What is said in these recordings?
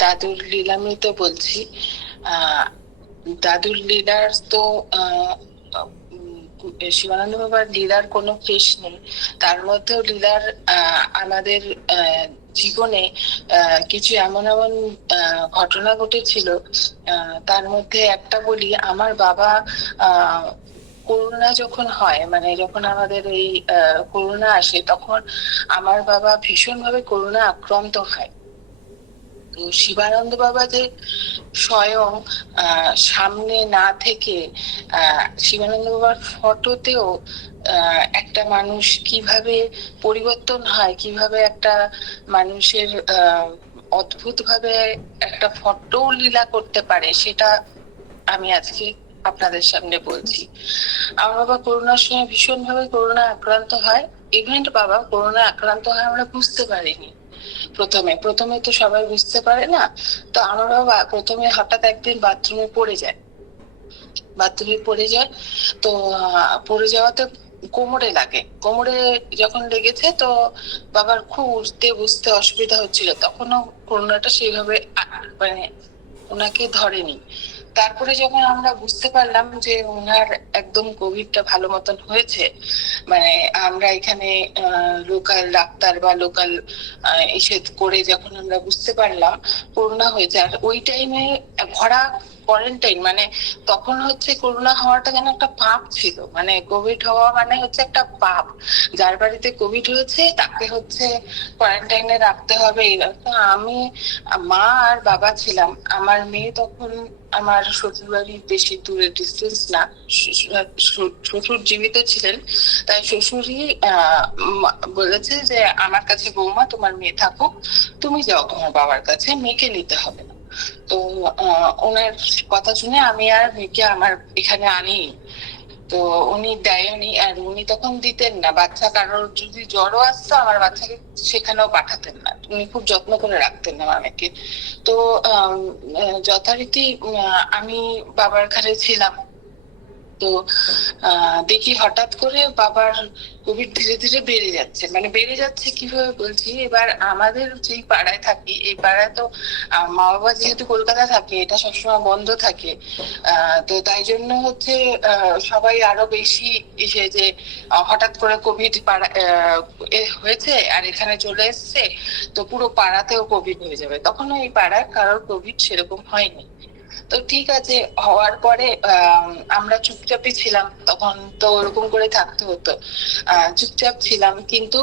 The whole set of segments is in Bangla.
দাদুর লীলামি তো বলছি। দাদুর লীলার তো শিবানন্দ বাবার লীলার কোনো শেষ নেই। তার মধ্যেও লীলার আমাদের জীবনে কিছু এমন এমন ঘটনা ঘটেছিল। তার মধ্যে একটা বলি, আমার বাবা করোনা যখন হয় মানে যখন আমাদের এই করোনা আসে, তখন আমার বাবা ভীষণভাবে করোনা আক্রান্ত হয়। শিবানন্দ বাবা যে স্বয়ং সামনে না থেকে শিবানন্দ বাবার ফটোতেও একটা মানুষ কীভাবে পরিবর্তন হয়, কীভাবে একটা মানুষের অদ্ভুত ভাবে একটা ফটো লীলা করতে পারে, সেটা আমি আজকে আপনাদের সামনে বলছি। আমার বাবা করোনার সময় ভীষণ ভাবে করোনা আক্রান্ত হয়। ইভেন্ট বাবা করোনা আক্রান্ত হয়, আমরা বুঝতে পারিনি। প্রথমে। প্রথমে তো সবাই বুঝতে পারে না, তো আমার বাবা প্রথমে হঠাৎ একদিন বাথরুমে পড়ে যায়। বাথরুমে পড়ে যায়, তো পড়ে যাওয়াতে কোমরে লাগে। কোমরে যখন লেগেছে তো বাবার খুব উঠতে বুঝতে অসুবিধা হচ্ছিল। তখনও করোনাটা সেইভাবে মানে ওনাকে ধরেনি। তারপরে যখন আমরা বুঝতে পারলাম যে ওনার একদম কোভিডটা ভালো মতন হয়েছে মানে আমরা এখানে লোকাল ডাক্তার বা লোকাল ইসেদ করে যখন আমরা বুঝতে পারলাম করোনা হয়েছে। আর ওই টাইমে ভরা কোয়ারেন্টাইন মানে তখন হচ্ছে করোনা হওয়াটা যেন একটা পাপ ছিল। মানে কোভিড হওয়া মানে হচ্ছে একটা পাপ। যার বাড়িতে কোভিড হয়েছে, তাকে হচ্ছে কোয়ারেন্টাইনে রাখতে হবে। আমি, মা আর বাবা ছিলাম। আমার মেয়ে তখন আমার শ্বশুর বাড়ির বেশি দূরে ডিস্টেন্স না। শ্বশুর জীবিত ছিলেন। তাই শ্বশুরই বলেছে যে, আমার কাছে বৌমা, তোমার মেয়ে থাকুক। তুমি যাও তোমার বাবার কাছে। মেয়েকে নিতে হবে না। তো ওনার কথা শুনে আমি আর মেয়েকে আমার এখানে আনি তো উনি দেয়নি আর উনি তখন দিতেন না। বাচ্চা কারোর যদি জ্বরও আসতো, আমার বাচ্চাকে সেখানেও পাঠাতেন না। উনি খুব যত্ন করে রাখতেন না আমাকে তো যথারীতি আমি বাবার ঘরে ছিলাম। তো দেখি হঠাৎ করে বাবার কোভিড ধীরে ধীরে বেড়ে যাচ্ছে। মানে বেড়ে যাচ্ছে কীভাবে বলছি, এবার আমাদের যেই পাড়ায় থাকি, এই পাড়ায় তো মা বাবা যেহেতু কলকাতা থাকে, এটা সবসময় বন্ধ থাকে তো তাই জন্য হচ্ছে সবাই আরও বেশি এসে যে হঠাৎ করে কোভিড পাড়া হয়েছে আর এখানে চলে এসছে, তো পুরো পাড়াতেও কোভিড হয়ে যাবে। তখন এই পাড়ায় কারোর কোভিড সেরকম হয়নি। তো ঠিক আছে হওয়ার পরে আম, আমরা চুপচাপই ছিলাম। তখন তো ওরকম করে থাকতে হতো। চুপচাপ ছিলাম কিন্তু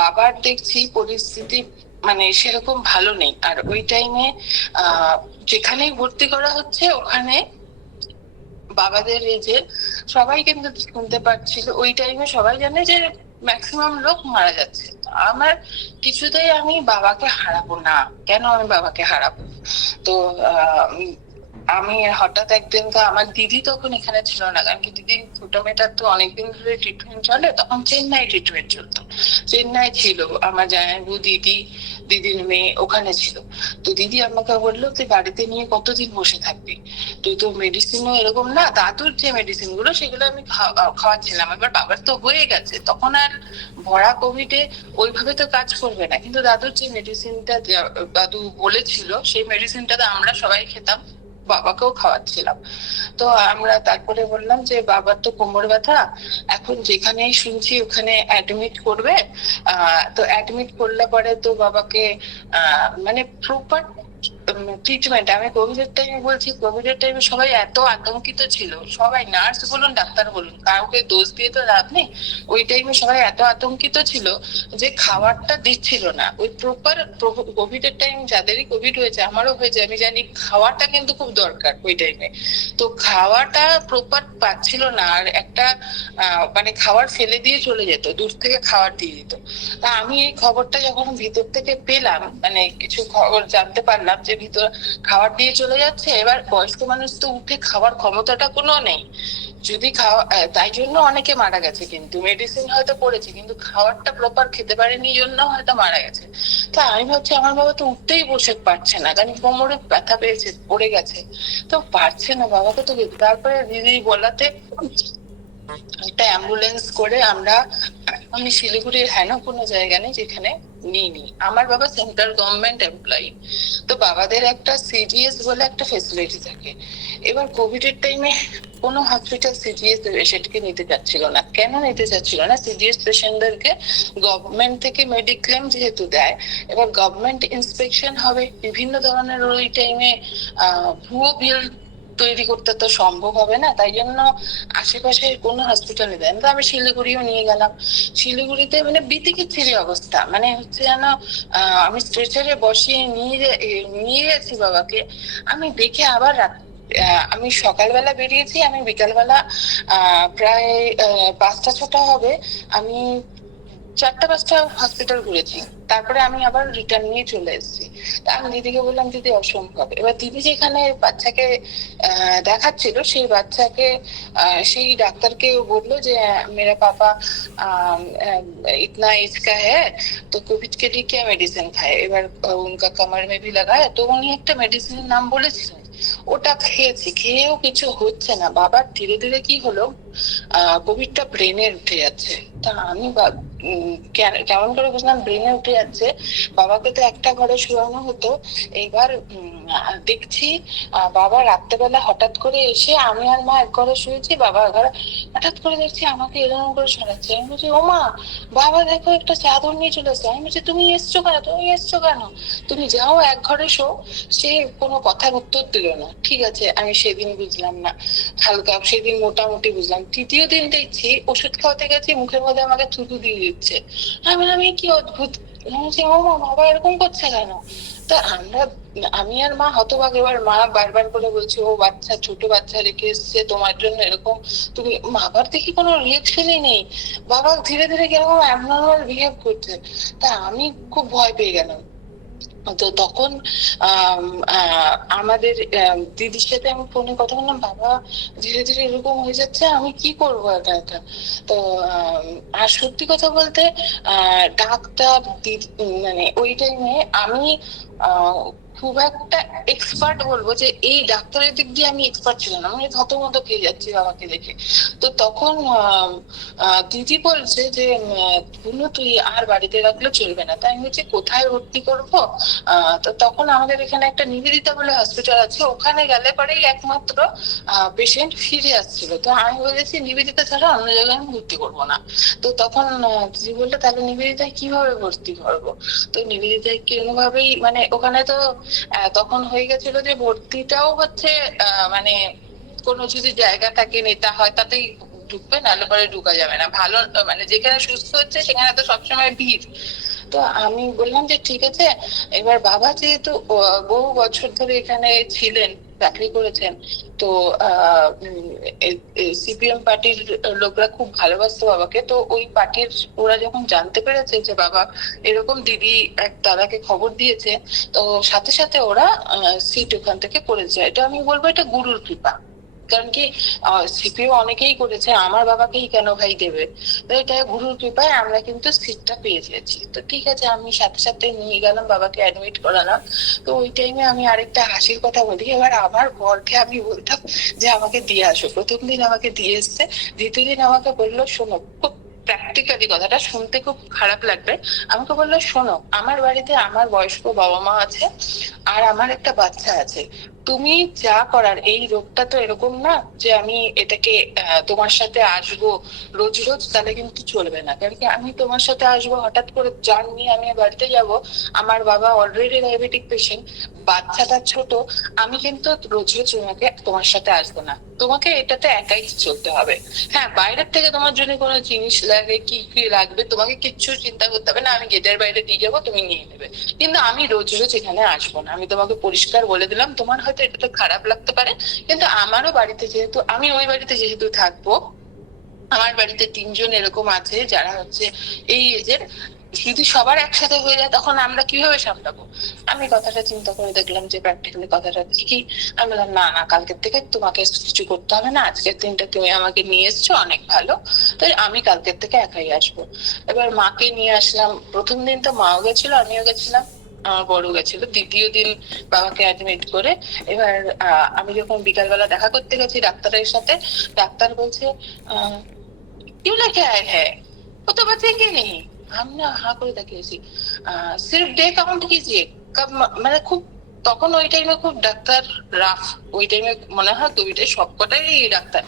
বাবার দেখছি পরিস্থিতি মানে সেরকম ভালো নেই। আর ওই টাইমে যেখানেই ভর্তি করা হচ্ছে ওখানে বাবাদের এই যে সবাই কিন্তু শুনতে পাচ্ছিল ওই টাইমে সবাই জানে যে ম্যাক্সিমাম লোক মারা যাচ্ছে। আমার কিছুতেই আমি বাবাকে হারাবো না। কেন আমি বাবাকে হারাবো? তো আমি হঠাৎ একদিন তো আমার দিদি তখন এখানে ছিল না, কারণ কি দিদি ছোট মেয়েটার তো অনেকদিন ধরে ট্রিটমেন্ট চলে, তখন চেন্নাই ট্রিটমেন্ট চলতো। চেন্নাই ছিল আমার জানাবু দিদি, দিদির মেয়ে ওখানে ছিল। তো দিদি আমাকে বলল, তুই বাড়িতে নিয়ে কতদিন বসে থাকবি? তুই তো মেডিসিনও এরকম না, দাদুর যে মেডিসিনগুলো, সেগুলো আমি খাওয়া- খাওয়াচ্ছিলাম। এবার বাবার তো হয়ে গেছে, তখন আর ভরা কোভিডে ওইভাবে তো কাজ করবে না। কিন্তু দাদুর যে মেডিসিনটা দাদু বলেছিল, সেই মেডিসিনটা তো আমরা সবাই খেতাম। বাবাকেও খাওয়াচ্ছিলাম। তো আমরা তারপরে বললাম যে, বাবার তো কোমর ব্যথা, এখন যেখানেই শুনছি ওখানে অ্যাডমিট করবে। তো অ্যাডমিট করলে পরে তো বাবাকে মানে প্রপার ট্রিটমেন্ট আমি কোভিডের টাইমে বলছি কোভিডের টাইমে সবাই এত আতঙ্কিত ছিল। সবাই নার্স বলুন, ডাক্তার বলুন, কাউকে দোষ দিয়ে তো লাভ নেই। ওই টাইমে সবাই এত আতঙ্কিত ছিল যে খাবারটা দিচ্ছিল না। ওই প্রপার কোভিডের টাইম যাদেরই কোভিড হয়েছে, আমারও হয়েছে, আমি জানি খাওয়াটা কিন্তু খুব দরকার ওই টাইমে তো খাওয়াটা প্রপার পাচ্ছিল না, আর একটা মানে খাবার ফেলে দিয়ে চলে যেত, দূর থেকে খাবার দিয়ে দিত। তা আমি এই খবরটা যখন ভিতর থেকে পেলাম মানে কিছু খবর জানতে পারলাম যে ভিতর খাবার দিয়ে চলে যাচ্ছে, এবার বয়স্ক মানুষ তো উঠে খাওয়ার ক্ষমতাটা কোনো নেই। যদি খাওয়া তাই জন্য অনেকে মারা গেছে কিন্তু মেডিসিন হয়তো পড়েছে কিন্তু খাবারটা প্রপার খেতে পারেনি জন্য হয়তো মারা গেছে। তা আমি ভাবছি, আমার বাবা তো উঠতেই বসে পারছে না, কারণ কোমরে ব্যথা পেয়েছে, পড়ে গেছে। তো পারছে না, বাবাকে তো তারপরে দিদি বলাতে একটা অ্যাম্বুলেন্স করে আমরা আমি শিলিগুড়ির হেন কোনো জায়গা নেই যেখানে নিইনি। আমার বাবা সেন্ট্রাল গভর্নমেন্ট এমপ্লয়ি তো বাবাদের একটা সিডিএস বলে একটা ফেসিলিটি থাকে। এবার কোভিড এর টাইমে কোনো হসপিটাল সিডিএস সেটাকে নিতে চাচ্ছিল না। কেন নিতে চাচ্ছিল না? সিডিএস পেশেন্টদেরকে গভর্নমেন্ট থেকে মেডিক্লেম যেহেতু দেয়, এবার গভর্নমেন্ট ইন্সপেকশন হবে। বিভিন্ন ধরনের ওই টাইমে ভুয়ো বিল তৈরি করতে তো সম্ভব হবে না তাই জন্য আশেপাশে কোনো হসপিটালে দেন। তো আমি শিলিগুড়িও নিয়ে গেলাম। শিলিগুড়িতে মানে বিতিকিচ্ছিরি অবস্থা। মানে হচ্ছে যেন আমি স্ট্রেচারে বসিয়ে নিয়ে নিয়ে গেছি বাবাকে। আমি দেখে আবার আহ, আমি সকালবেলা বেরিয়েছি। আমি বিকালবেলা প্রায় পাঁচটা ছটা হবে। আমি চারটা পাঁচটা হসপিটাল ঘুরেছি। তারপরে আমি আবার রিটার্ন নিয়ে চলে এসেছি। আমি দিদিকে বললাম, দিদি, অসম্ভব। এবার দিদি যেখানে বাচ্চাকে দেখাচ্ছিল, সেই বাচ্চাকে সেই ডাক্তারকে বলল যে, মেরা পাপা ইতনা ইসকা হ্যাঁ তো কোভিড কে লিয়ে কে মেডিসিন খায়? এবার উনকা কামার মে ভি লাগায়, তো উনি একটা মেডিসিনের নাম বলেছিলেন। ওটা খেয়েছি। খেয়েও কিছু হচ্ছে না। বাবার ধীরে ধীরে কি হলো কোভিডটা ব্রেনে উঠে যাচ্ছে। তা আমি কেমন করে বুঝলাম? ব্রেনে উঠে যাচ্ছে। বাবাকে তো একটা ঘরে শোয়ানো হতো। এইবার দেখছি বাবা রাত্রেবেলা হঠাৎ করে এসে আমি আর মা এক ঘরে শুয়েছি, বাবা ঘরে হঠাৎ করে দেখছি আমাকে এরকম করে শোনাচ্ছে। আমি বলছি, ও মা, বাবা দেখো একটা চাদর নিয়ে চলে এসছে। আমি বলছি, তুমি এসছো কেন? তুমি এসছো কেন? তুমি যাও, এক ঘরে শো। সে কোনো কথার উত্তর দিল না। ঠিক আছে, আমি সেদিন বুঝলাম না। হালকা সেদিন মোটামুটি বুঝলাম তৃতীয় দিন দেখছি ওষুধ খাওয়াতে গেছি, মুখের মধ্যে আমাকে থুতু দিয়ে দিচ্ছে। আমি বললাম, "এ কি অদ্ভুত? বাবা এরকম করছে কেন? তা আমরা, আমি আর মা হতভাগ এবার মা বারবার করে বলছে, ও বাচ্চা, ছোট বাচ্চা রেখে এসছে, তোমার জন্য এরকম তুমি বাবার দেখি কোনো রিয়েকশনই নেই। বাবা ধীরে ধীরে কীরকম অ্যাবনর্মাল বিহেভ করছে। তা আমি খুব ভয় পেয়ে গেলাম। তো তখন আমাদের দিদির সাথে আমি ফোনে কথা বললাম, বাবা, ধীরে ধীরে এরকম হয়ে যাচ্ছে, আমি কি করব একা একা? তো আর সত্যি কথা বলতে ডাক্তার মানে ওই টাইমে আমি খুব একটা এক্সপার্ট বলব যে এই ডাক্তারের দিক দিয়ে আমি এক্সপার্ট ছিলাম না। আমি থতমত খেয়ে যাচ্ছি বাবাকে দেখে। তো তখন দিদি বলছে যে ধুনু, তুই আর বাড়িতে রাখলে চলবে না। তাই আমি বলছি, কোথায় ভর্তি করব? তো তখন আমাদের এখানে একটা নিবেদিতা বলে হসপিটাল আছে। ওখানে গেলে পরেই একমাত্র পেশেন্ট ফিরে আসছিল। তো আমি বলেছি, নিবেদিতা ছাড়া অন্য জায়গায় আমি ভর্তি করব না। তো তখন দিদি বলল, তাহলে নিবেদিতায় কীভাবে ভর্তি করব? তো নিবেদিতায় কোনোভাবেই মানে ওখানে তো তখন হয়ে গেছিল যে ভর্তিটাও হচ্ছে মানে কোনো যদি জায়গা থাকে নেতা হয়, তাতেই ঢুকবে, নাহলে পরে ঢুকা যাবে না। ভালো মানে যেখানে সুস্থ হচ্ছে, সেখানে তো সবসময় ভিড়। তো আমি বললাম যে ঠিক আছে, এবার বাবা যেহেতু বহু বছর ধরে এখানে ছিলেন চাকরি করেছেন, তো সিপিএম পার্টির লোকরা খুব ভালোবাসতো বাবাকে। তো ওই পার্টির ওরা যখন জানতে পেরেছে যে বাবা এরকম দিদি এক দাদাকে খবর দিয়েছে, তো সাথে সাথে ওরা সিট ওখান থেকে করেছে। এটা আমি বলব এটা গুরুর কৃপা। কারণ কি সিপিও অনেকেই করেছে, আমার বাবাকেই কেন ভাই দেবে? তো এটা গুরুর কৃপায় আমরা কিন্তু সিটটা পেয়ে গেছি। তো ঠিক আছে, আমি সাথে সাথে নিয়ে গেলাম, বাবাকে অ্যাডমিট করালাম। তো ওই টাইমে আমি আরেকটা হাসির কথা বলি, এবার আমার বরকে আমি বলতাম যে আমাকে দিয়ে আসো। প্রথম দিন আমাকে দিয়ে এসছে, দ্বিতীয় দিন আমাকে বলল, শোনো, খুব প্র্যাকটিক্যালি কথাটা শুনতে খুব খারাপ লাগবে। আমাকে বলল, শোনো, আমার বাড়িতে আমার বয়স্ক বাবা মা আছে, আর আমার একটা বাচ্চা আছে। তুমি যা করার, এই রোগটা তো এরকম না যে আমি এটাকে তোমার সাথে আসব রোজ রোজ, তাহলে কিন্তু চলবে না। কারণ কি আমি তোমার সাথে আসব, হঠাৎ করে জান নিয়ে আমি বাড়িতে যাব, আমার বাবা অলরেডি ডায়াবেটিক পেশেন্ট বাচ্চাটা ছোট, আমি কিন্তু রোজ রোজ তোমাকে, তোমার সাথে আসব না। তোমাকে এটাতে একাই চলতে হবে। হ্যাঁ বাইরের থেকে তোমার জন্য কোনো জিনিস লাগে, কি কি লাগবে, তোমাকে কিচ্ছু চিন্তা করতে হবে না, আমি গেটের বাইরে দিয়ে যাব, তুমি নিয়ে নেবে। কিন্তু আমি রোজ রোজ এখানে আসব না। আমি তোমাকে পরিষ্কার বলে দিলাম, তোমার হয়তো এটা খারাপ লাগতে পারে, কিন্তু আমারও বাড়িতে যেহেতু, আমি ওই বাড়িতে যেহেতু থাকব, আমার বাড়িতে তিনজন এরকম আছে যারা হচ্ছে এই এজের, যদি সবার একসাথে হয়ে যায় তখন আমরা কীভাবে সামলাবো? আমি কথাটা চিন্তা করে দেখলাম যে প্র্যাকটিক্যালি কথাটা কি আমি বললাম, না না, কালকের থেকে তোমাকে কিছু করতে হবে না, আজকের দিনটা তুমি আমাকে নিয়ে এসছো, অনেক ভালো। তাই আমি কালকের থেকে একাই আসব। এবার মাকে নিয়ে আসলাম, প্রথম দিন তো মাও গেছিল, আমিও গেছিলাম। আমার বড় গেছিল দ্বিতীয় দিন বাবাকে অ্যাডমিট করে এবার আহ, আমি যখন বিকালবেলা দেখা করতে গেছি ডাক্তারের সাথে ডাক্তার বলছে আহ, क्यों लेके आए हैं वो तो बचेंगे नहीं हम না হা করে তাকিয়েছি আহ, সির্ফ ডে কাউন্ট কিজিয়ে কব ম- মানে খুব তখন ওই টাইমে খুব ডাক্তার রাফ ওই টাইমে মনে হয় দুইটাই সবকটাই ডাক্তার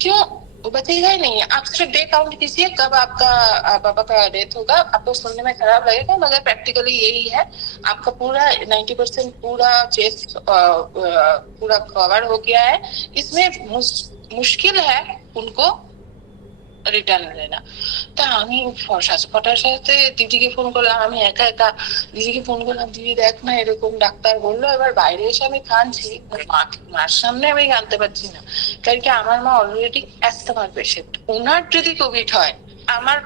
क्यों वो बचेगा ही नहीं आप सिर्फ़ डे काउंट कीजिए, कब आपका बाबा का डेथ होगा। आपको सुनने में खराब लगेगा, मगर प्रैक्टिकली यही है। आपका पूरा 90 परसेंट पूरा चेस्ट पूरा कवर हो गया है। इसमें मुश्किल है उनको রিটার্ন দেয় তা আমি ফটার সাথে দিদিকে ফোন করলাম, আমি একা একা দিদিকে ফোন করলাম, দিদি দেখ না, এরকম ডাক্তার বলল, এবার বাইরে এসে আমি কাঁদছি মা মার সামনে আমি কাঁদতে পারছি না। কারণ কি, আমার মা অলরেডি অ্যাস্তমার পেশেন্ট ওনার যদি কোভিড হয়, আমার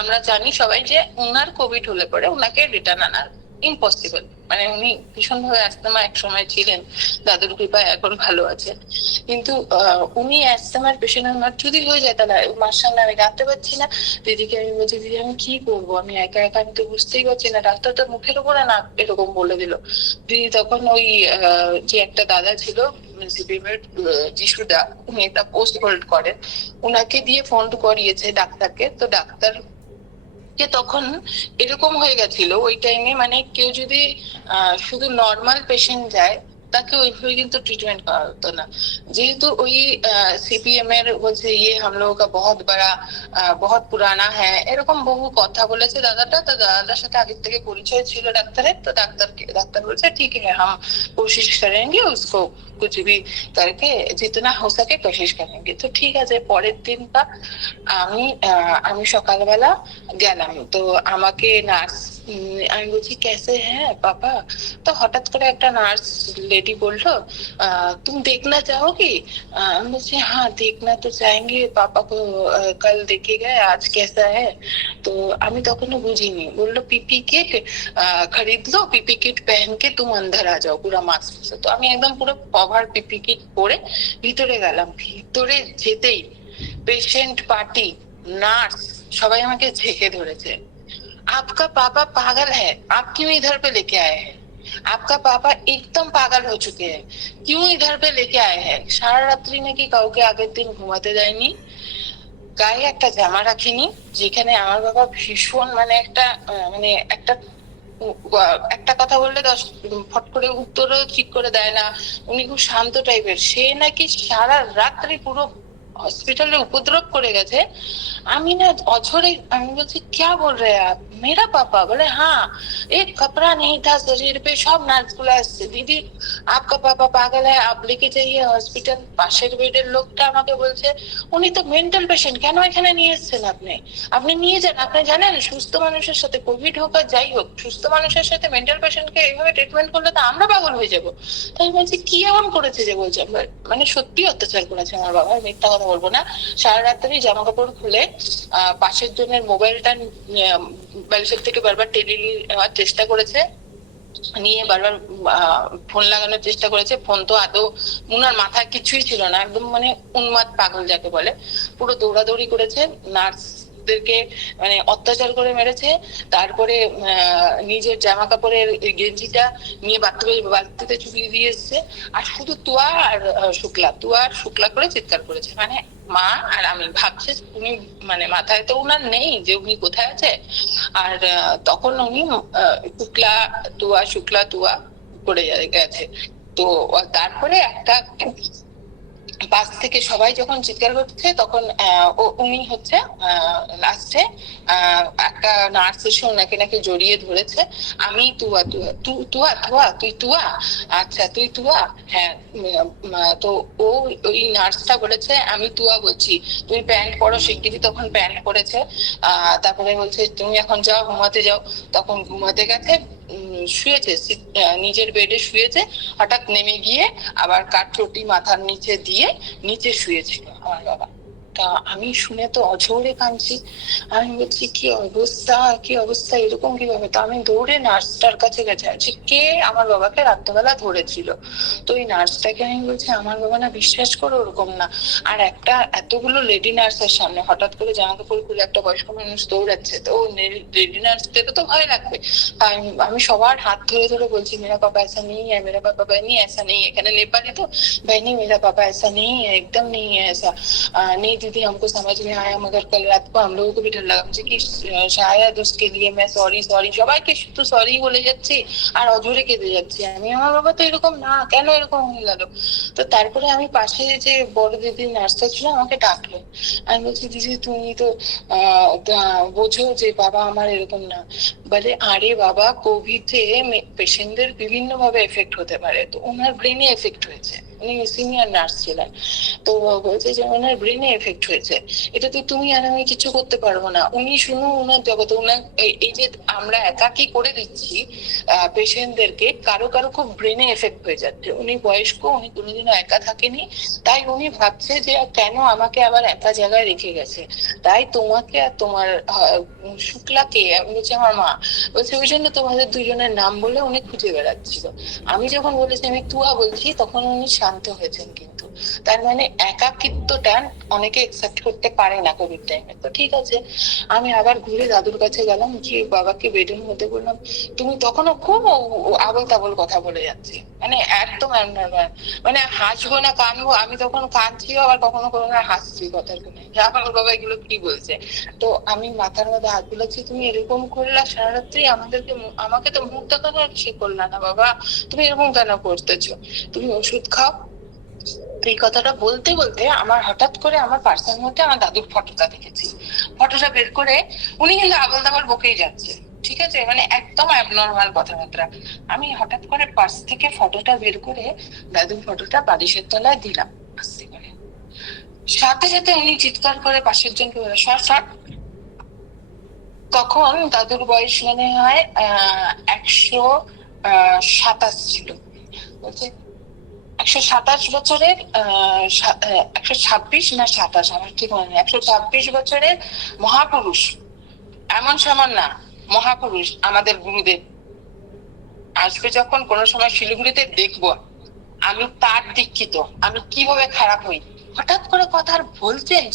আমরা জানি সবাই যে ওনার কোভিড হলে পরে ওনাকে রিটার্ন আনার ইম্পসিবল মানে উনি ভীষণ ভাবে অ্যাস্তমা এক সময় ছিলেন। দাদুর কৃপায় এখন ভালো আছে। কিন্তু উনি অ্যাস্তমার পেশেন্ট আমার যদি হয়ে যায় তাহলে মার সামনে আমি কাঁদতে পারছি না। দিদিকে আমি বলছি, দিদি, আমি কি করব? আমি একা একা, আমি তো বুঝতেই পারছি না। ডাক্তার তো মুখের উপরে না এরকম বলে দিল। দিদি তখন ওই যে একটা দাদা ছিল যিশুদা উনি একটা পোস্ট হোল্ড করেন। উনাকে দিয়ে ফোন করিয়েছে ডাক্তারকে। তো ডাক্তার যে তখন এরকম হয়ে গেছিল ওই টাইমে মানে কেউ যদি শুধু নর্মাল পেশেন্ট যায় তাকে ওইভাবে কিন্তু ট্রিটমেন্ট করা হতো না যেহেতু ওই সিপিএম এর বলছে ইয়ে হাম লোগোं का बहुत बड़ा আহ, बहुत पुराना है এরকম বহু কথা বলেছে দাদাটা তো দাদাটার সাথে আগের থেকে পরিচয় ছিল ডাক্তারের তো ডাক্তার ডাক্তার বলছে ঠিক है हम कोशिश करेंगे उसको कुछ भी करके जितना हो सके कोशिश करेंगे তো ঠিক আছে পরের দিনটা আমি আহ, আমি সকালবেলা গেলাম তো আমাকে নার্স আমি বলছি, কেসে হ্যাঁ বাবা। তো হঠাৎ করে একটা নার্স লেডি বলল তুমি দেখনা চাহোগি আমি বলছি হ্যাঁ দেখনা তো চাহেঙ্গে পাপা কো কাল দেখে গে আজ কেসা হ্যাঁ। তো আমি তখনও বুঝিনি। বলল, পিপি কিট খরিদ লো পিপি কিট পেহেন কে তুমি অন্ধার আ যাও, পুরা মাস্ক তো আমি একদম পুরো কভার পিপি কিট পরে ভিতরে গেলাম। ভিতরে যেতেই পেশেন্ট পার্টি নার্স সবাই আমাকে ঝেঁকে ধরেছে। आपका पापा पागल है आप क्यों इधर पे लेके आए हैं आपका पापा एकदम पागल हो चुके हैं क्यों इधर पे लेके आए हैं সারা রাত্রি নাকি কাউকে আগের দিন ঘুমাতে দেয়নি গায়ে একটা জামা রাখিনি যেখানে আমার বাবা ভীষণ মানে একটা আহ, মানে একটা উ- আহ, একটা কথা বললে দশ ফট করে উত্তরও ঠিক করে দেয় না উনি খুব শান্ত টাইপের সে নাকি সারা রাত্রি পুরো হসপিটালে উপদ্রব করে গেছে আমি না অঝরে আমি বলছি क्या बोल रहे हैं आप मेरा पापा बोले हाँ एक कपड़ा नहीं था शरीर पे सब नार्स গুলো আসছে দিদি आपका पापा पागल है आप लेके जाइए हॉस्पिटल পাশের বেডের লোকটা আমাকে বলছে উনি তো মেন্টাল পেশেন্ট কেন এখানে নিয়ে এসেছেন আপনি আপনি নিয়ে যান আপনি জানেন সুস্থ মানুষের সাথে কোভিড হোক আর যাই হোক সুস্থ মানুষের সাথে মেন্টাল পেশেন্টকে এইভাবে ট্রিটমেন্ট করলে তো আমরা পাগল হয়ে যাব তাই আমি বলছি কি এমন করেছে যে বলছে আমার মানে সত্যি অত্যাচার করেছে আমার বাবা আমি মিথ্যা কথা বলবো না সারা রাত্রি জামা কাপড় খুলে আহ, পাশের জনের মোবাইলটা ব্যালসের থেকে বারবার টেনে নেওয়ার চেষ্টা করেছে, নিয়ে বারবার ফোন লাগানোর চেষ্টা করেছে, ফোন তো আদৌ উনার মাথায় কিছুই ছিল না, একদম মানে উন্মাদ পাগল যাকে বলে, পুরো দৌড়াদৌড়ি করেছে নার্সদেরকে মানে অত্যাচার করে মেরেছে। তারপরে নিজের জামা কাপড়ের গেঞ্জিটা নিয়ে বাথরুমে বালতিতে চুপিয়ে দিয়ে এসছে। আর শুধু তুয়া আর শুক্লা। তুয়া আর শুক্লা করে চিৎকার করেছে। মানে মা আর আমি ভাবছি উনি মানে মাথায় তো উনার নেই যে উনি কোথায় আছে। আর তখন উনি শুক্লা, তুয়া শুক্লা, তুয়া করে গেছে। তো, তারপরে একটা পাশ থেকে সবাই যখন চিৎকার করছে, তখন উনি হচ্ছে লাস্টে একটা নার্স এসে ওনাকে নাকি জড়িয়ে ধরেছে। আমি তুয়া তুয়া, তু- তুয়া তুয়া তুই তুয়া আচ্ছা তুই তুয়া হ্যাঁ তো ও ওই নার্সটা বলেছে, আমি তুয়া বলছি তুমি প্যান্ট পরো, শিগগিরই তখন প্যান্ট পরেছে। তারপরে বলছে, তুমি এখন যাও, ঘুমাতে যাও। তখন ঘুমাতে গেছে শুয়েছে নিজের বেডে শুয়েছে, হঠাৎ নেমে গিয়ে আবার কাঠচটি মাথার নিচে দিয়ে নিচে শুয়েছিল আমার বাবা। তা আমি শুনে তো অঝরে কাঁদছি আমি বলছি কি অবস্থা কি অবস্থা এরকম কিভাবে তো আমি দৌড়ে নার্সটার কাছে গেছে আছি কে আমার বাবাকে রাত্রেবেলা ধরেছিল তো ওই নার্সটাকে আমি বলছি আমার বাবা না বিশ্বাস করো ওরকম না আর একটা এতগুলো লেডি নার্সের সামনে হঠাৎ করে জামা কাপড় খুলে একটা বয়স্ক মানুষ দৌড়াচ্ছে তো লেডি নার্সদের তো ভয় লাগবে তাই আমি- আমি সবার হাত ধরে ধরে বলছি মেরা পাপা ऐसा नहीं है मेरा पापा बहनी ऐसा नहीं है এখানে নেপালি তো बहनी मेरा पापा ऐसा नहीं है एकदम नहीं है ऐसा आ, नहीं दीदी हमको समझ में आया मगर कल रात को हम लोगों को भी डर लगा मुझे कि शायद उसके लिए मैं সরি সরি সবাইকে শুধু সরি বলে যাচ্ছি আর অজরে কেঁদে যাচ্ছি আমি আমার বাবা তো এরকম না কেন এরকম হয়ে গেল তো তারপরে আমি পাশে যে বড় দিদি নার্সটা ছিল আমাকে ডাকলো আমি বলছি দিদি তুমি তো আহ, দা- বোঝো যে বাবা আমার এরকম না বলে আরে বাবা কোভিডে পেশেন্টদের বিভিন্ন ভাবে এফেক্ট হতে পারে তো ওনার ব্রেনে এফেক্ট হয়েছে উনি সিনিয়র নার্স ছিলেন তো যে ওনার ব্রেনে এফেক্ট হয়েছে। এটা তো তুমি আর আমি কিছু করতে পারব না। উনি ওনার জগতে ওনার এই- যে আমরা একাকি করে দিচ্ছি পেশেন্টদেরকে কারও কারও খুব ব্রেনে এফেক্ট হয়ে যাচ্ছে। উনি বয়স্ক, উনি কোনোদিনও একা থাকেনি। তাই উনি ভাবছে যে কেন আমাকে আবার একা জায়গায় রেখে গেছে? তাই তোমাকে আর তোমার শুক্লাকে বলছি আমার মা, বলছে ওই জন্য তোমাদের দুজনের নাম বলে উনি খুঁজে বেড়াচ্ছিল। আমি যখন বলেছি, আমি তুয়া বলছি, তখন উনি শান্ত হয়েছেন কিন্তু তার মানে একাকিত্বটা অনেকে একসেপ্ট করতে পারে না কোভিড টাইমে তো ঠিক আছে, আমি আবার ঘুরে দাদুর কাছে গেলাম, যে বাবাকে বেডের মধ্যে বললাম, তুমি তখনও খুব আবল তাবল কথা বলে যাচ্ছে। মানে একদম মানে হাসবো না কানবো আমি তখন কাঁদছি আবার কখনো কখনো হাসছি কথার কোনে। আমার বাবা এগুলো কি বলছে? তো আমি মাথার মধ্যে হাত বুলাচ্ছি, তুমি এরকম করলা, সারা রাত্রি আমাদেরকে আমাকে তো মুখ দেখানো সে করলা না বাবা। তুমি এরকম কেন করতেছো? তুমি ওষুধ খাও এই কথাটা বলতে বলতে আমার হঠাৎ করে আমার পার্সের মধ্যে আমার দাদুর ফটোটা দেখেছি। ফটোটা বের করে উনি কিন্তু আবল দাবল বকেই যাচ্ছে, ঠিক আছে? মানে একদম অ্যাবনর্মাল কথাবার্তা। আমি হঠাৎ করে পার্স থেকে ফটোটা বের করে দাদুর ফটোটা বালিশের তলায় দিলাম আস্তে করে সাথে সাথে উনি চিৎকার করে পাশের জনকে তখন দাদুর বয়স মনে হয় একশো সাতাশ ছিল। বলছে একশো সাতাশ বছরের একশো ছাব্বিশ না সাতাশ, আমার ঠিক মনে নেই, একশো ছাব্বিশ বছরের মহাপুরুষ, এমন সমান না, মহাপুরুষ আমাদের গুরুদেব। আসবে যখন কোনো সময় শিলিগুড়িতে দেখব, আমি তার দীক্ষিত, আমি কীভাবে খারাপ হই। হঠাৎ করে কথার ভুল চেঞ্জ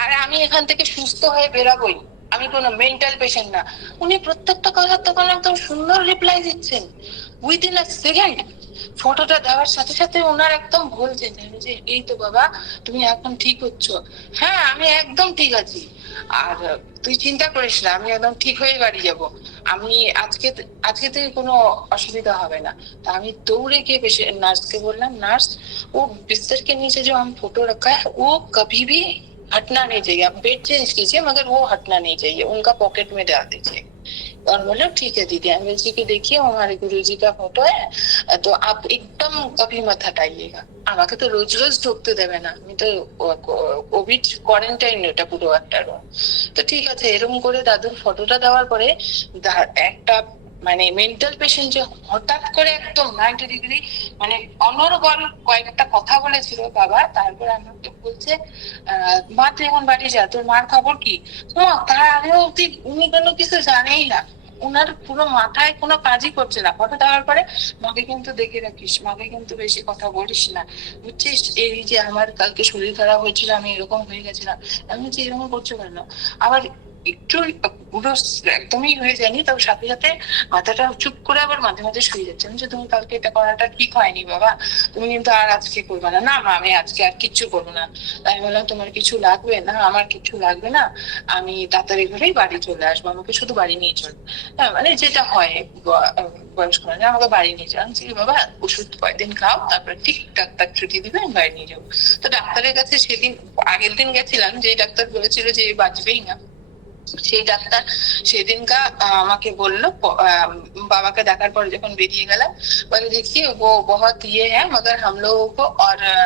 আর আমি এখান থেকে সুস্থ হয়ে বেরাবই, আমি কোনো মেন্টাল পেশেন্ট না। উনি প্রত্যেকটা কথার তখন একদম সুন্দর রিপ্লাই দিচ্ছেন। উইদিন আ সেকেন্ড ফটোটা দেওয়ার সাথে সাথে ওনার একদম ভুল চেঞ্জ আমি যে এই তো বাবা তুমি এখন ঠিক হচ্ছ হ্যাঁ আমি একদম ঠিক আছি আর তুই চিন্তা করিস না আমি একদম ঠিক হয়ে বাড়ি যাব আমি আজকে আজকে থেকে কোনো অসুবিধা হবে না তা আমি दौड़े के नर्स के बोलना नर्स वो बिस्तर के नीचे जो हम फोटो रखा है वो कभी भी हटना नहीं चाहिए आप बेड चेंज कीजिए मगर वो हटना नहीं चाहिए उनका पॉकेट में डाल दीजिए और बोलो ठीक है दीदी अनिल जी की देखिए वो हमारे गुरु जी का फोटो है तो आप एकदम कभी मत हटाइएगा আমাকে তো রোজ রোজ ঢুকতে দেবে না আমি তো কোভিড কোয়ারেন্টাইন এটা পুরো একটা room। তো ঠিক আছে এরকম করে দাদুর ফটোটা দেওয়ার পরে দা- একটা মানে মেন্টাল পেশেন্ট যে হঠাৎ করে একদম নাইনটি ডিগ্রি মানে অনর্গল কয়েকটা কথা বলেছিল বাবা, তারপরে আমাকে বলছে মা, তুই এখন বাড়ি যা, তোর মার খবর কি? তার আগে অব্দি উনি কেন কিছু জানেই না। উনার পুরো মাথায় কোনো কাজই করছে না। ফটো দেওয়ার পরে, মাকে কিন্তু দেখে রাখিস, মাকে কিন্তু বেশি কথা বলিস না। বুঝছিস? এই যে আমার কালকে শরীর খারাপ হয়েছিল, আমি এরকম হয়ে গেছিলাম। আমি যে এরকম করছ কেন? আবার একটু পুরো একদমই হয়ে যায়নি, তবে সাথে সাথে মাথাটা চুপ করে আবার মাঝে মাঝে শুয়ে যাচ্ছে। যে তুমি কালকে এটা করাটা ঠিক হয়নি বাবা। তুমি কিন্তু আর আজকে করবে না। না মা, আমি আজকে আর কিচ্ছু করব না। তাই বললাম, তোমার কিছু লাগবে না, আমার কিছু লাগবে না। আমি তাড়াতাড়ি করেই বাড়ি চলে আসব। আমাকে শুধু বাড়ি নিয়ে চলবে হ্যাঁ মানে যেটা হয় বয়স্ক মানুষ, আমাকে বাড়ি নিয়ে যান যে বাবা, ওষুধ কয়েকদিন খাও, তারপরে ঠিক ডাক্তার ছুটি দিবে, আমি বাড়ি নিয়ে যাব। তো ডাক্তারের কাছে সেদিন, আগের দিন গেছিলাম যে ডাক্তার বলেছিল যে বাঁচবেই না। সেই ডাক্তার সেদিনকা আহ, আমাকে বললো প- আহ, बाबा দেখার পর যখন বেরিয়ে গেলাম बोले देखिए वो बहुत ये है मगर हम लोगों को और अ,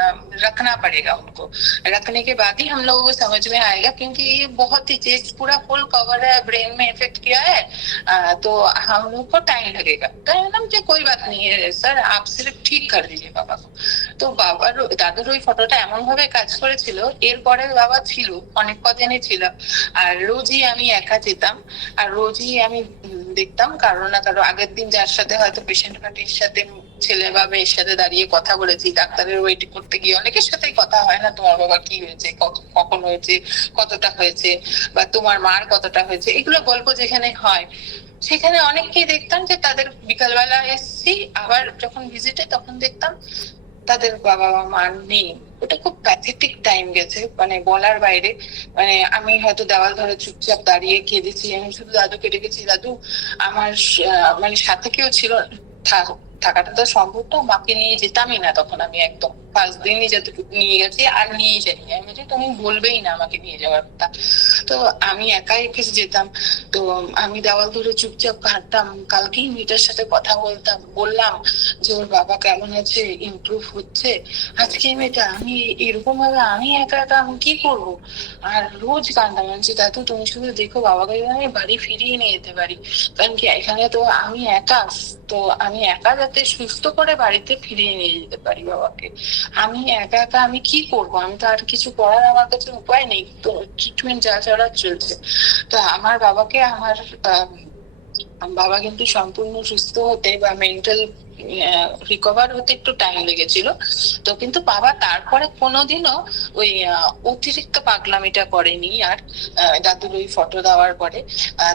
रखना पड़ेगा उनको रखने के बाद ही हम लोगों को समझ में आएगा क्योंकि ये बहुत ही चीज पूरा फुल कवर है ब्रेन में इफेक्ट किया है अ, तो हम लोग को टाइम लगेगा तो मैं बोला, मुझे कोई बात नहीं है सर आप सिर्फ ठीक कर दीजिए बाबा को তো বাবার দাদুর ওই ফটোটা এমন ভাবে কাজ করেছিল এরপরে বাবা ছিল অনেক কদিনই ছিল আর রোজই আমি একা যেতাম আর রোজই আমি দেখতাম। কারও না কারও আগের দিন যার সাথে হয়তো পেশেন্ট পার্টির সাথে ছেলে বা মেয়ের সাথে দাঁড়িয়ে কথা বলেছি, ডাক্তারের ওয়েট করতে গিয়ে অনেকের সাথেই কথা হয় না, তোমার বাবা কি হয়েছে কখন হয়েছে, কতটা হয়েছে বা তোমার মার কতটা হয়েছে, এগুলো গল্প যেখানে হয়, সেখানে অনেককেই দেখতাম যে তাদের বিকালবেলা এসছি, আবার যখন ভিজিটে তখন দেখতাম তাদের বাবা মা নেই। ওটা খুব প্যাথেটিক টাইম গেছে মানে বলার বাইরে। মানে আমি হয়তো দেওয়াল ধরে চুপচাপ দাঁড়িয়ে কেঁদেছি আমি শুধু দাদুকে ডেকেছি, দাদু, আমার মানে সাথে কেউ ছিল থাকাটা তো সম্ভব না মাকে নিয়ে যেতামই না তখন আমি একদম। ফার্স্ট দিনই যতটুকু নিয়ে গেছি, আর নিয়ে যাইনি। আমি বলছি, তুমি বলবেই না আমাকে নিয়ে যাওয়ার কথা। তো আমি একাই এসে যেতাম। তো আমি দেওয়াল ধরে চুপচাপ হাঁটতাম। কালকেই মেয়েটার সাথে কথা বলতাম। বললাম যে, ওর বাবা কেমন আছে? ইমপ্রুভ হচ্ছে? আজকে মেয়েটা, আমি এরকম ভাবে আমি একা একা, আমি কি করব? আর রোজ কান্দাম বলছি দাদু তুমি শুধু দেখো বাবাকে আমি বাড়ি ফিরিয়ে নিয়ে যেতে পারি। কারণ কি, এখানে তো আমি একা, তো আমি একা যাতে সুস্থ করে বাড়িতে ফিরিয়ে নিয়ে যেতে পারি বাবাকে। আমি একা একা আমি কি করব? আমি তো আর কিছু করার আমার কাছে উপায় নেই। তো ট্রিটমেন্ট যা ছাড়া চলছে। তো আমার বাবাকে আমার বাবা কিন্তু সম্পূর্ণ সুস্থ হতে বা মেন্টাল রিকভার হতে একটু টাইম লেগেছিল। তো কিন্তু বাবা তারপরে কোনোদিনও ওই অতিরিক্ত পাগলামিটা করেনি। আর দাদুর ওই ফটো দেওয়ার পরে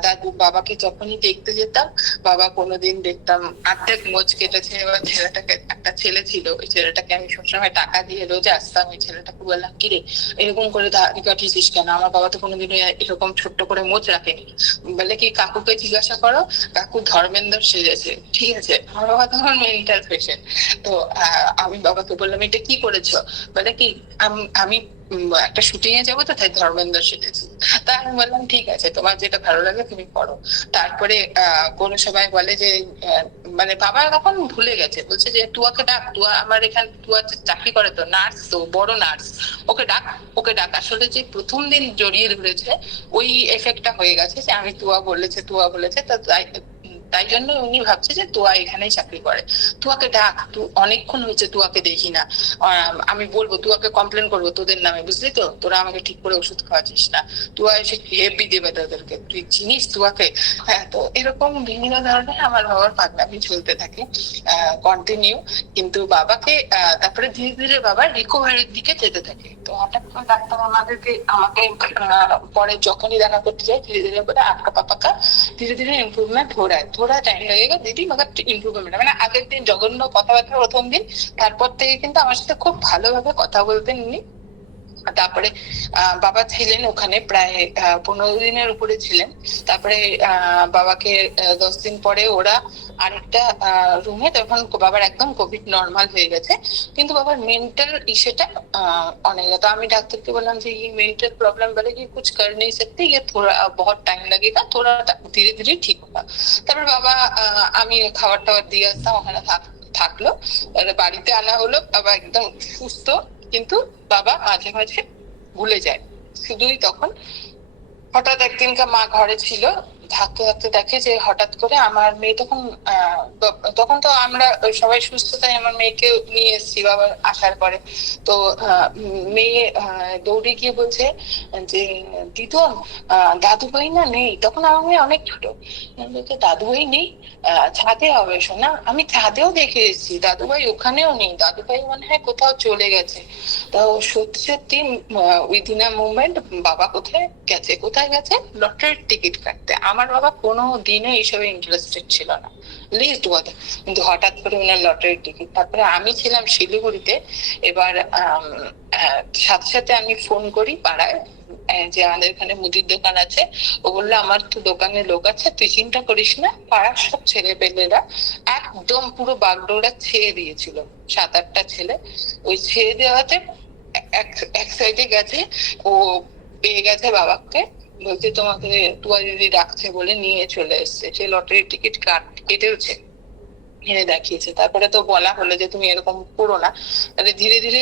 দাদু বাবাকে যখনই দেখতে যেতাম, বাবা কোনোদিন দেখতাম আর্ধেক মোচ কেটেছে এবার ছেলেটাকে, একটা ছেলে ছিল, ওই ছেলেটাকে আমি সবসময় টাকা দিয়ে রোজ আসতাম, ওই ছেলেটাকে বললাম, কিরে, এরকম করে দাড়ি কাটিয়েছিস কেন? আমার বাবা তো কোনোদিন এরকম ছোট্ট করে মোচ রাখেনি। বলে কি, কাকুকে জিজ্ঞাসা করো, কাকু ধর্মেন্দ্র সেজেছে। ঠিক আছে। আমার বাবা তখন মেন্টাল পেশেন্ট তো আমি বাবাকে বললাম, এটা কি করেছ? বলে কি, আম- একটা শুটিং এ যাব তো, তাই ধর্মেন্দ্র সেজেছি। তা আমি বললাম, ঠিক আছে, তোমার যেটা ভালো লাগে, তুমি করো। তারপরে কোনো সময় বলে যে মানে বাবা তখন ভুলে গেছে। বলছে যে, তুয়াকে ডাক, তুয়া আমার এখানে, তুয়া চাকরি করে তো, নার্স তো, বড় নার্স। ওকে ডাক ওকে ডাক। আসলে যে প্রথম দিন জড়িয়ে ধরেছে, ওই এফেক্টটা হয়ে গেছে যে, আমি তুয়া বলেছে তুয়া বলেছে, তা তাই জন্য উনি ভাবছে যে তোয়া এখানেই চাকরি করে। তোয়াকে ডাক, তু অনেকক্ষণ হয়েছে তোয়াকে দেখি না। আমি বলব, তোয়াকে কমপ্লেন করব তোদের নামে, বুঝলি তো? তোরা আমাকে ঠিক করে ওষুধ খাওয়াচ্ছিস না। তুয়া এসে হেভি দেবে তাদেরকে। তুই চিনিস তোয়াকে? হ্যাঁ তো এরকম বিভিন্ন ধরনের আমার বাবার পাগলামি চলতে থাকে কন্টিনিউ কিন্তু বাবাকে তারপরে ধীরে ধীরে বাবা রিকোভারির দিকে যেতে থাকে। তো হঠাৎ করে ডাক্তার আমাদেরকে, আমাকে পরে যখনই দেখা করতে যায়, ধীরে ধীরে বলে আটকা পাপাকা ধীরে ধীরে ইম্প্রুভমেন্ট হয়ে थोड़ा टाइम लगेगा दीदी मगर ইমপ্রুভমেন্ট মানে আগের দিন জঘন্য কথাবার্তা প্রথম দিন তারপর থেকে কিন্তু আমার সাথে খুব ভালোভাবে কথা বলতেন উনি তারপরে আহ, বাবা ছিলেন ওখানে প্রায় আহ, পনেরো দিনের উপরে ছিলেন তারপরে আহ, বাবাকে আহ, দশ দিন পরে ওরা আরেকটা রুমে তখন বাবার একদম কোভিড নর্মাল হয়ে গেছে কিন্তু বাবার মেন্টাল ইস্যুটা অনেক তো আমি ডাক্তারকে বললাম যে ये मेंटल प्रॉब्लम वाले की कुछ कर नहीं सकते ये थोड़ा बहुत टाइम लगेगा थोड़ा धीरे धीरे ठीक होगा তারপর বাবা আহ, আমি খাবার টাবার দিয়ে আসতাম ওখানে থাক- থাকলো এবারে বাড়িতে আনা হলো বাবা একদম সুস্থ কিন্তু বাবা মাঝে মাঝে ভুলে যায়। শুধুই তখন হঠাৎ একদিনকার মা ঘরে ছিল থাকতে থাকতে দেখে যে হঠাৎ করে আমার মেয়ে তখন তখন তো আমরা সবাই সুস্থ তাই আমার মেয়েকে নিয়ে এসেছি বাবার আসার পরে। তো মেয়ে দৌড়ে গিয়ে বলছে যে দিদন দাদু ভাই না নেই? তখন আমার মেয়ে অনেক ছোট। বলছি, দাদু ভাই নেই ছাদে হবে শোনা আমি ছাদেও দেখে এসেছি। দাদু ভাই ওখানেও নেই। দাদু ভাই মনে হয় কোথাও চলে গেছে। তো সত্যি সত্যি উইদিন আ মুভমেন্ট বাবা কোথায় গেছে? কোথায় গেছে? লটারির টিকিট কাটতে। আমার বাবা কোনো দিনও এইসবে ইন্টারেস্টেড ছিল না। লিস্ট কথা কিন্তু হঠাৎ করে ওনার লটারির টিকিট তারপরে আমি ছিলাম শিলিগুড়িতে। এবার সাথে সাথে আমি ফোন করি পাড়ায় যে আমাদের এখানে মুদির দোকান আছে। ও বলল, আমার তো দোকানে লোক আছে, তুই চিন্তা করিস না। পাড়ার সব ছেলে পেলেরা একদম পুরো বাগডোরা ছেয়ে দিয়েছিল। সাত আটটা ছেলে। ওই ছেয়ে দেওয়াতে এক সাইডে গেছে। ও পেয়ে গেছে বাবাকে। বলছে তোমাকে তুয়া দিদি ডাকছে বলে নিয়ে চলে এসছে সে লটারির টিকিট কাট, কেটেওছে, এনে দেখিয়েছে। তারপরে তো বলা হলো যে তুমি এরকম করো না। তাহলে ধীরে ধীরে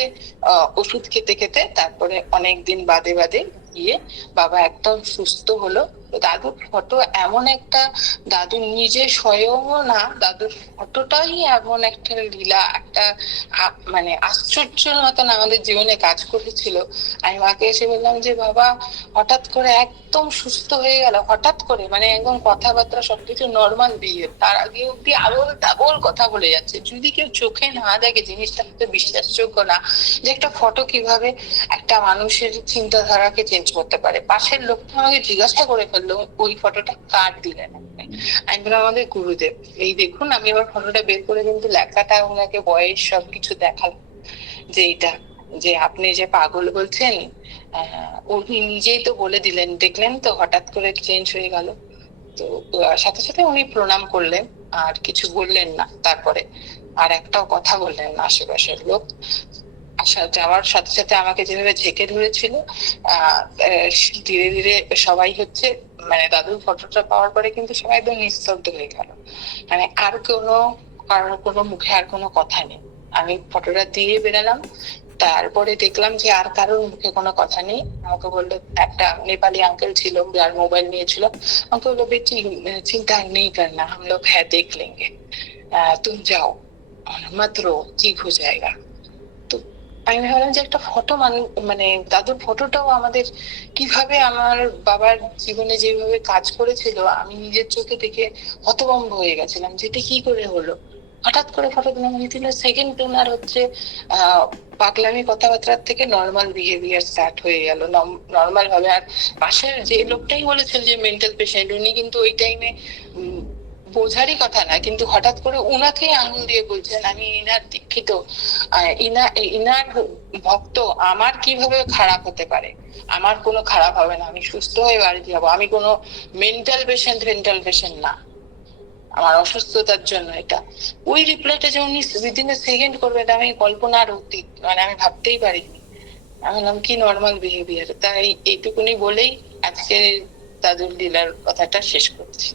ওষুধ খেতে খেতে তারপরে অনেকদিন বাদে বাদে গিয়ে বাবা একদম সুস্থ হলো। দাদুর ফটো এমন একটা, দাদু নিজে স্বয়ংও না, দাদুর ফটোটাই এমন একটা লীলা, একটা মানে আশ্চর্যের মতন আমাদের জীবনে কাজ করেছিল। আমি মাকে এসে বললাম যে, বাবা, হঠাৎ করে একদম সুস্থ হয়ে গেল। হঠাৎ করে মানে একদম কথাবার্তা সবকিছু নর্মাল বিয়ে তার আগে অব্দি আবল তাবল কথা বলে যাচ্ছে। যদি কেউ চোখে না দেখে, জিনিসটা তো বিশ্বাসযোগ্য না যে, একটা ফটো কীভাবে একটা মানুষের চিন্তাধারাকে চেঞ্জ করতে পারে। পাশের লোকটা আমাকে জিজ্ঞাসা করে ফেলল ওই ফটোটা কার দিলেন আমি বললাম আমাদের গুরুদেব। এই দেখুন আমি আবার ফটোটা বের করে কিন্তু লেখাটা ওনাকে বয়স সবকিছু দেখালাম যে এটা যে আপনি যে পাগল বলছেন উনি নিজেই তো বলে দিলেন দেখলেন তো হঠাৎ করে চেঞ্জ হয়ে গেল। তো সাথে সাথে উনি প্রণাম করলেন আর কিছু বললেন না তারপরে আর একটাও কথা বললেন না আশেপাশের লোক। যাওয়ার সাথে সাথে আমাকে যেভাবে ঝেঁকে ধরেছিল আহ, ধীরে ধীরে সবাই হচ্ছে মানে দাদুর ফটোটা পাওয়ার পরে কিন্তু সবাই একদম নিস্তব্ধ হয়ে গেল মানে আর কোনো কারোর কোনো মুখে আর কোনো কথা নেই আমি ফটোটা দিয়ে বেরালাম তারপরে দেখলাম যে আর কারোর মুখে কোনো কথা নেই আমাকে বললো একটা নেপালি আঙ্কেল ছিল যার মোবাইল নিয়েছিল আমাকে বললো বেটি চিন্তা নেই করনা हम लोग है देख लेंगे আহ, तुम जाओ मत रो ठीक हो जाएगा তো আমি ভাবলাম যে একটা ফটো মানে দাদুর ফটোটাও আমাদের কীভাবে আমার বাবার জীবনে যেভাবে কাজ করেছিল, আমি নিজের চোখে দেখে হতভম্ব হয়ে গেছিলাম যেটা কি করে হলো। হঠাৎ করে ফটো দিলাম উইথিন সেকেন্ড ওনার হচ্ছে পাগলামি কথাবার্তার থেকে নর্মাল বিহেভিয়ার স্টার্ট হয়ে গেল। নর্মাল ভাবে। আর পাশের যে লোকটাই বলেছিল যে মেন্টাল পেশেন্ট উনি কিন্তু ওই টাইমে বোঝারই কথা না, কিন্তু হঠাৎ করে উনাকেই আঙুল দিয়ে বলছেন, আমি ইনার দীক্ষিত ইনা, ইনার ভক্ত, আমার কীভাবে খারাপ হতে পারে? আমার কোনো খারাপ হবে না, আমি সুস্থ হয়ে বাড়িতে যাব, আমি কোনো মেন্টাল পেশেন্ট মেন্টাল পেশেন্ট না। আমার অসুস্থতার জন্য এটা। ওই রিপ্লাইটা যে উনি উইদিন সেকেন্ড করবে এটা আমি কল্পনার অতীত মানে আমি ভাবতেই পারিনি। আমি বললাম কি নর্মাল বিহেভিয়ার তাই এইটুকুনি বলেই আজকে তাদের লীলার কথাটা শেষ করছি।